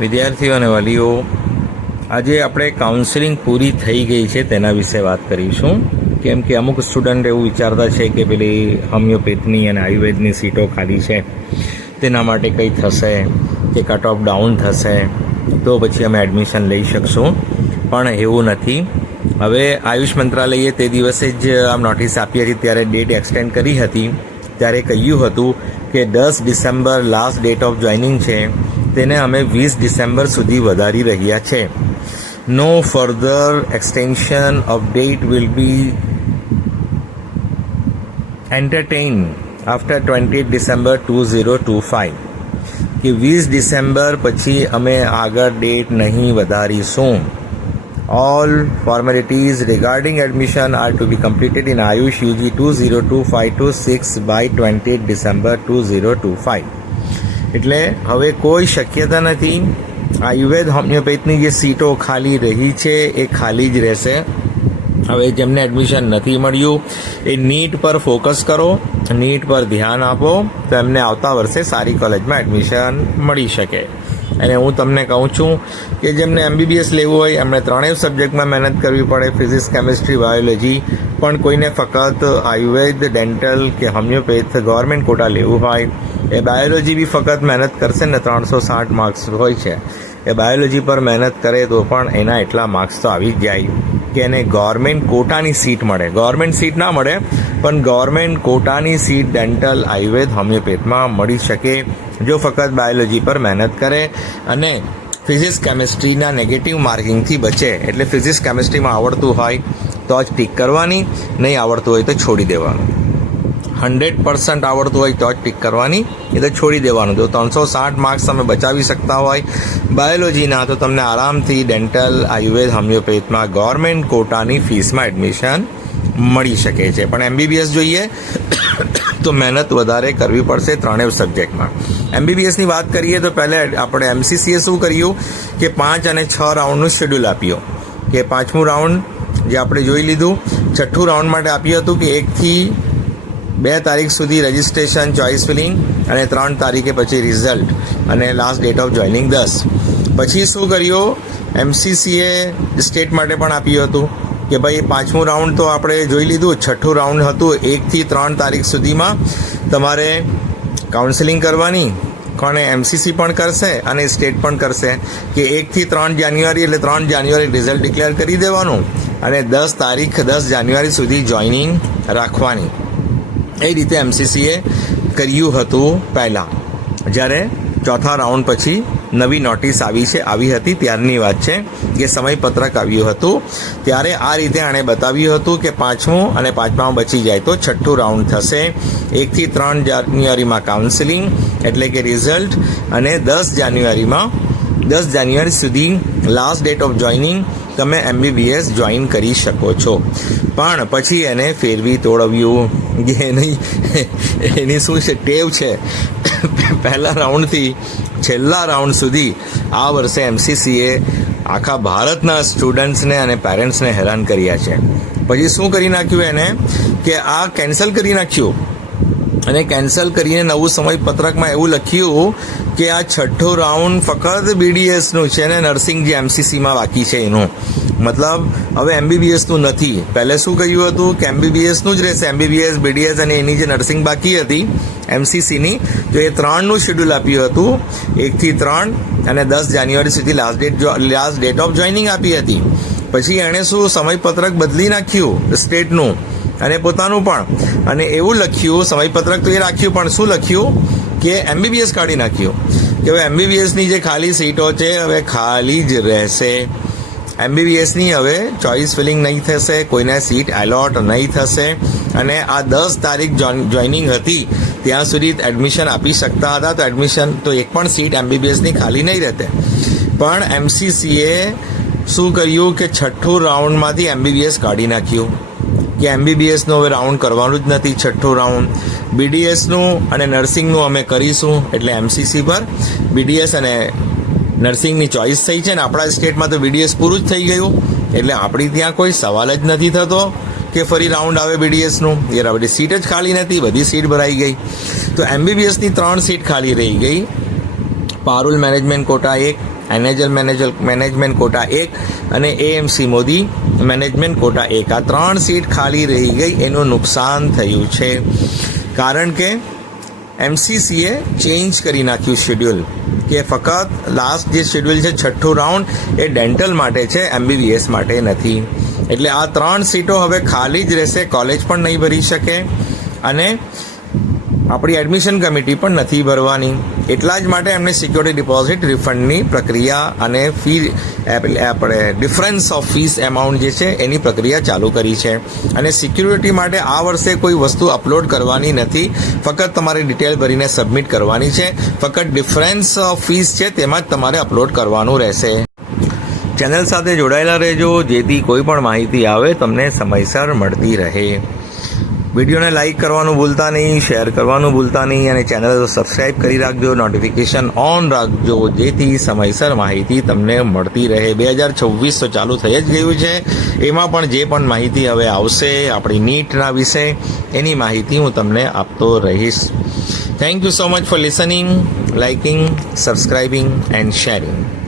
વિદ્યાર્થીઓ અને વાલીઓ, આજે આપણે કાઉન્સિલિંગ પૂરી થઈ ગઈ છે તેના વિશે વાત કરીશું. કેમ કે અમુક સ્ટુડન્ટ એવું વિચારતા છે કે પેલી હોમિયોપેથની અને આયુર્વેદની સીટો ખાલી છે, તેના માટે કંઈ થશે કે કટ ઓફ ડાઉન થશે, તો પછી અમે એડમિશન લઈ શકશું. પણ એવું નથી. હવે આયુષ મંત્રાલયે તે દિવસે જ આમ નોટિસ આપી હતી, ત્યારે ડેટ એક્સટેન્ડ કરી હતી. ત્યારે કહ્યું હતું કે દસ December last date of joining છે. તેને અમે વીસ ડિસેમ્બર સુધી વધારી રહ્યા છે. No further extension update date will be entertain after twenty December two zero two five કે વીસ ડિસેમ્બર પછી અમે આગળ ડેટ નહીં વધારીશું. All formalities regarding admission are to be completed in AYUSH UG two zero two five two six by twenty December two zero two five એટલે હવે કોઈ શક્યતા નથી. આયુર્વેદ હોમિયોપેથની જે સીટો ખાલી રહી છે, એ ખાલી જ રહેશે. હવે જેમને એડમિશન નથી મળ્યું, એ નીટ પર ફોકસ કરો, નીટ પર ધ્યાન આપો તો એમને આવતા વર્ષે સારી કોલેજમાં એડમિશન મળી શકે. અને હું તમને કહું છું કે જેમને એમબીબીએસ લેવું હોય, એમણે ત્રણેય સબ્જેક્ટમાં મહેનત કરવી પડે ફિઝિક્સ કેમિસ્ટ્રી બાયોલોજી પણ કોઈને ફક્ત આયુર્વેદ ડેન્ટલ કે હોમિયોપેથ ગવર્મેન્ટ કોટા લેવું હોય એ બાયોલોજી બી ફક્ત મહેનત કરશે ને ત્રણસો સાઠ માર્ક્સ હોય છે. એ બાયોલોજી પર મહેનત કરે તો પણ એના એટલા માર્ક્સ તો આવી જ જાય. કે એને ગવર્મેન્ટ કોટાની સીટ મળે. ગવર્મેન્ટ સીટ ના મળે, પણ ગવર્મેન્ટ કોટાની સીટ ડેન્ટલ આયુર્વેદ હોમિયોપેથમાં મળી શકે જો ફક્ત બાયોલોજી પર મહેનત કરે અને ફિઝિક્સ કેમિસ્ટ્રીના નેગેટિવ માર્કિંગથી બચે. એટલે ફિઝિક્સ કેમિસ્ટ્રીમાં આવડતું હોય તો જ ટીક કરવાની, નહીં આવડતું હોય તો છોડી દેવાનું. હંડ્રેડ પર્સન્ટ આવડતું હોય તો જ ટીક કરવાની. એ તો છોડી દેવાનું. જો ત્રણસો સાઠ માર્ક્સ તમે બચાવી શકતા હોય બાયોલોજીના તો તમને આરામથી ડેન્ટલ આયુર્વેદ હોમિયોપેથમાં ગવર્મેન્ટ કોટાની ફીસમાં એડમિશન મળી શકે છે. પણ એમબીબીએસ જોઈએ, તો મહેનત વધારે કરવી પડશે ત્રણેય સબ્જેક્ટમાં એમબીબીએસની વાત કરીએ, તો પહેલાં આપણે એમસીસીએ શું કર્યું? કે પાંચ અને છ રાઉન્ડનું શેડ્યુલ આપ્યું. કે પાંચમું રાઉન્ડ જે આપણે જોઈ લીધું, છઠ્ઠું રાઉન્ડ માટે આપ્યું હતું કે એકથી બે તારીખ સુધી રજિસ્ટ્રેશન ચોઇસ ફિલિંગ અને ત્રણ તારીખે પછી રિઝલ્ટ અને લાસ્ટ ડેટ ઓફ જોઈનિંગ દસ. પછી શું કર્યું? એમસીસીએ સ્ટેટ માટે પણ આપ્યું હતું કે ભાઈ પાંચમું રાઉન્ડ તો આપણે જોઈ લીધું. છઠ્ઠું રાઉન્ડ હતું. એકથી ત્રણ તારીખ સુધીમાં તમારે કાઉન્સેલિંગ કરવાની. કોણે એમસીસી પણ કરશે અને સ્ટેટ પણ કરશે કે એકથી ત્રણ જાન્યુઆરી એટલે ત્રણ જાન્યુઆરી રિઝલ્ટ ડિક્લેર કરી દેવાનું અને દસ તારીખ દસ જાન્યુઆરી સુધી જોઈનિંગ રાખવાની. એ રીતે એમસીસીએ કર્યું હતું પહેલાં. જ્યારે ચોથા રાઉન્ડ પછી નવી નોટિસ આવી છે, આવી હતી, ત્યારની વાત છે કે સમયપત્રક આવ્યું હતું. ત્યારે આ રીતે આણે બતાવ્યું હતું કે પાંચમું અને પાંચમામાં બચી જાય તો છઠ્ઠું રાઉન્ડ થશે. એકથી ત્રણ જાન્યુઆરીમાં કાઉન્સિલિંગ એટલે કે રિઝલ્ટ અને દસ જાન્યુઆરીમાં, દસ જાન્યુઆરી સુધી લાસ્ટ ડેટ ઓફ જોઈનિંગ તમે એમબીબીએસ જોઈન કરી શકો છો. પણ પછી એને ફેરવી તોડવ્યું. કે એની એની શું છે, ટેવ છે? પહેલા રાઉન્ડથી છેલ્લા રાઉન્ડ સુધી આ વર્ષે એમસીસીએ આખા ભારતના સ્ટુડન્ટ્સને અને પેરેન્ટ્સને હેરાન કર્યા છે. પછી શું કરી નાખ્યું એને? કે આ કેન્સલ કરી નાખ્યું. અને કેન્સલ કરીને નવું સમયપત્રકમાં એવું લખ્યું કે આ છઠ્ઠો રાઉન્ડ ફક્ત બીડીએસનું છે ને નર્સિંગ જે એમસીસીમાં બાકી છે એનું. મતલબ, હવે એમબીબીએસનું નથી. પહેલે શું કહ્યું હતું કે એમબીબીએસનું જ રહેશે. એમબીબીએસ બીડીએસ અને એની જે નર્સિંગ બાકી હતી એમસીસીની તો એ ત્રણનું શેડ્યુલ આપ્યું હતું. એકથી ત્રણ અને દસ જાન્યુઆરી સુધી last date last date of joining આપી હતી. પછી એણે શું સમયપત્રક બદલી નાખ્યું? સ્ટેટનું. અને પોતાનું પણ. અને એવું લખ્યું, સમયપત્રક તો એ રાખ્યું, પણ શું લખ્યું? કે એમબીબીએસ કાઢી નાખ્યું. કે હવે એમબીબીએસની જે ખાલી સીટો છે, હવે ખાલી જ રહેશે. એમબીબીએસની હવે ચોઇસ ફિલિંગ નહીં થશે, કોઈને સીટ એલોટ નહીં થશે. અને આ દસ તારીખ જોઈનિંગ હતી, ત્યાં સુધી એડમિશન આપી શકતા હતા. તો એડમિશન, તો એક પણ સીટ એમબીબીએસની ખાલી નહીં રહેતે. પણ એમસીસીએ શું કર્યું કે છઠ્ઠું રાઉન્ડમાંથી એમબીબીએસ કાઢી નાખ્યું. કે એમબીબીએસનું હવે રાઉન્ડ કરવાનું જ નથી, છઠ્ઠું રાઉન્ડ બીડીએસનું અને નર્સિંગનું અમે કરીશું, એટલે એમસીસી પર. બીડીએસ અને નર્સિંગની ચોઇસ થઈ છે ને આપણા સ્ટેટમાં તો બીડીએસ પૂરું જ થઈ ગયું. એટલે આપણી ત્યાં કોઈ સવાલ જ નથી થતો કે ફરી રાઉન્ડ આવે બીડીએસનું એ બધી સીટ જ ખાલી નથી, બધી સીટ ભરાઈ ગઈ. તો એમબીબીએસની ત્રણ સીટ ખાલી રહી ગઈ. પારુલ મેનેજમેન્ટ કોટા એક એનએજલ મેનેજર મેનેજમેન્ટ કોટા એક અને એએમસી મોદી મેનેજમેન્ટ કોટા એક. આ ત્રણ સીટ ખાલી રહી ગઈ, એનું નુકસાન થયું છે. કારણ કે એમસીસીએ ચેન્જ કરી નાખ્યું શેડ્યુલ કે ફક્ત લાસ્ટ જે શેડ્યુલ છે, છઠ્ઠું રાઉન્ડ એ ડેન્ટલ માટે છે એમબીબીએસ માટે નથી. એટલે આ ત્રણ સીટો હવે ખાલી જ રહેશે કોલેજ પણ નહીં ભરી શકે. અને આપણી એડમિશન કમિટી પણ નથી ભરવાની. એટલા જ માટે એમને સિક્યોરિટી ડિપોઝિટ રિફંડની પ્રક્રિયા અને ફી આપણે ડિફરન્સ ઓફ ફીસ એમાઉન્ટ જે છે, એની પ્રક્રિયા ચાલુ કરી છે. અને સિક્યુરિટી માટે આ વર્ષે કોઈ વસ્તુ અપલોડ કરવાની નથી. ફક્ત તમારે ડિટેલ ભરીને સબમિટ કરવાની છે. ફક્ત ડિફરન્સ ઓફ ફીસ છે, તેમાં જ તમારે અપલોડ કરવાનું રહેશે. ચેનલ સાથે જોડાયેલા રહેજો. જેથી કોઈ પણ માહિતી આવે, તમને સમયસર મળતી રહે. વિડીયોને લાઇક કરવાનું ભૂલતા નહીં, શેર કરવાનું ભૂલતા નહીં, અને ચેનલ સબસ્ક્રાઇબ કરી રાખજો નોટિફિકેશન ઓન રાખજો, જેથી સમયસર માહિતી તમને મળતી રહે. બે હજાર છવ્વીસ તો ચાલુ થઈ જ ગયું છે. એમાં પણ જે પણ માહિતી હવે આવશે, આપણી નીટના વિશે, એની માહિતી હું તમને આપતો રહીશ. Thank you so much for listening liking subscribing and sharing